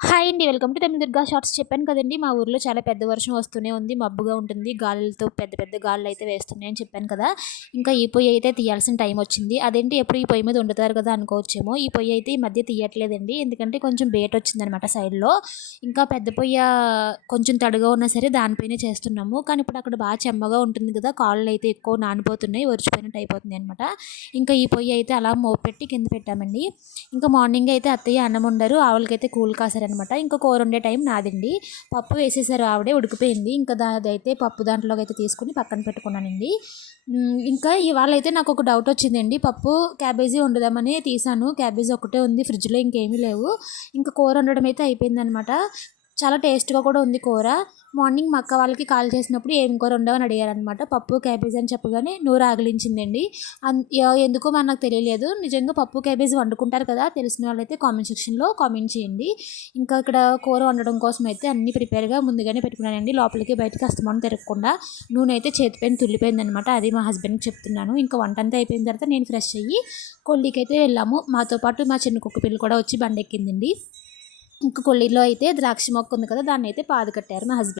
Hi అండి. Welcome to Tamil Durga shorts. చెప్పాను కదండీ! మా ఊర్లో చాలా పెద్ద వర్షం వస్తూనే ఉంది. మబ్బుగా ఉంటుంది. గాలులతో పెద్ద పెద్ద గాలులైతే వేస్తున్నాయని చెప్పాను కదా! ఇంకా ఈ పొయ్యి అయితే తీయాల్సిన టైం వచ్చింది. అదేంటి ఎప్పుడు ఈ పొయ్యి మీద వండుతారు కదా అనుకోవచ్చేమో. ఈ పొయ్యి అయితే ఈ మధ్య తీయట్లేదండి. ఎందుకంటే కొంచెం బేటొచ్చిందనమాట సైడ్‌లో. ఇంకా పెద్ద పొయ్య కొంచెం తడిగా ఉన్నా సరే దానిపైనే చేస్తున్నాము. కానీ ఇప్పుడు అక్కడ చెమ్మగా ఉంటుంది కదా! కాళ్ళైతే ఎక్కువ నానిపోతున్నాయి. ఒరిచిపోయినట్టు అయిపోతున్నాయనమాట. ఇంకా ఈ పొయ్యి అయితే అలా మోపెట్టి కింద పెట్టామండి. ఇంకా మార్నింగ్ అయితే అత్తయ్య అన్నం వండారు. ఆవిడకైతే కూల్ కాసారనమాట. ఇంకా కూర వండే టైం నాదండి. పప్పు వేసేసారు ఆవిడే, ఉడికిపోయింది. ఇంకా అదైతే పప్పు దాంట్లోకి అయితే తీసుకుని పక్కన పెట్టుకున్నానండి. ఇంకా ఇవాళైతే నాకు ఒక డౌట్ వచ్చిందండి. పప్పు క్యాబేజీ వండుదామని తీసాను. క్యాబేజీ ఒకటే ఉంది ఫ్రిడ్జ్‌లో, ఇంకేమీ లేవు. ఇంకా కూర వండడం అయితే అయిపోయిందనమాట. చాలా టేస్ట్‌గా కూడా ఉంది కూర. మార్నింగ్ మా అక్క వాళ్ళకి కాల్ చేసినప్పుడు ఏం కూర వండావు అని అడిగారనమాట. పప్పు క్యాబేజీ అని చెప్పగానే నోరు ఆగిలించిందండి. ఎందుకో మరి నాకు తెలియలేదు. నిజంగా పప్పు క్యాబేజీ వండుకుంటారు కదా! తెలిసిన వాళ్ళైతే కామెంట్ సెక్షన్‌లో కామెంట్ చేయండి. ఇంకా ఇక్కడ కూర వండడం కోసం అయితే అన్నీ ప్రిపేర్‌గా ముందుగానే పెట్టుకున్నానండి. లోపలికి బయటికి అస్తమానం తిరగకుండా. నూనె అయితే చేతి పైన తుల్లిపోయిందనమాట. అది మా హస్బెండ్‌కి చెప్తున్నాను. ఇంకా వంటంతా అయిపోయిన తర్వాత నేను ఫ్రెష్ అయ్యి కొల్లికైతే వెళ్ళాము. మాతో పాటు మా చిన్న కుక్క పిల్ల కూడా వచ్చి బండెక్కిందండి. ఇంకా కొల్లిలో అయితే ద్రాక్ష మొక్క ఉంది కదా! దాన్నైతే పాదు కట్టారు మా హస్బెండ్.